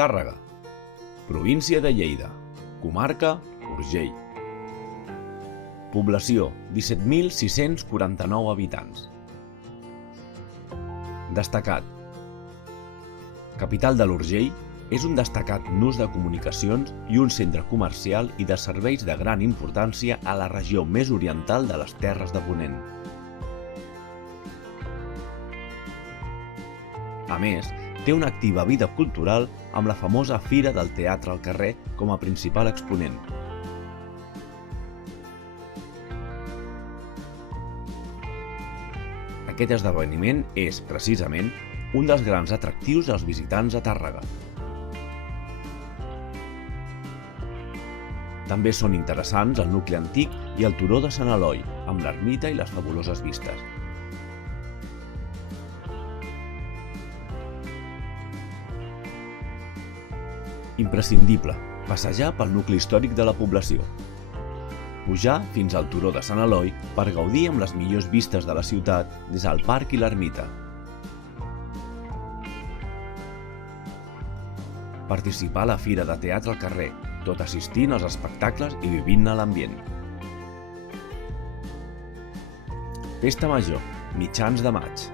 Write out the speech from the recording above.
Tàrrega, província de Lleida, comarca Urgell. Població 17.649 habitants. Destacat. Capital de l'Urgell és un destacat nus de comunicacions i un centre comercial i de serveis de gran importància a la regió més oriental de les Terres de Ponent. A més, té una activa vida cultural amb la famosa Fira del Teatre al Carrer com a principal exponent. Aquest esdeveniment és, precisament, un dels grans atractius dels visitants a Tàrrega. També són interessants el nucli antic i el turó de Sant Eloi, amb l'ermita i les fabuloses vistes. Imprescindible, passejar pel nucli històric de la població. Pujar fins al turó de Sant Eloi per gaudir amb les millors vistes de la ciutat des del parc i l'ermita. Participar a la Fira de Teatre al Carrer, tot assistint als espectacles i vivint-ne l'ambient. Festa Major, mitjans de maig.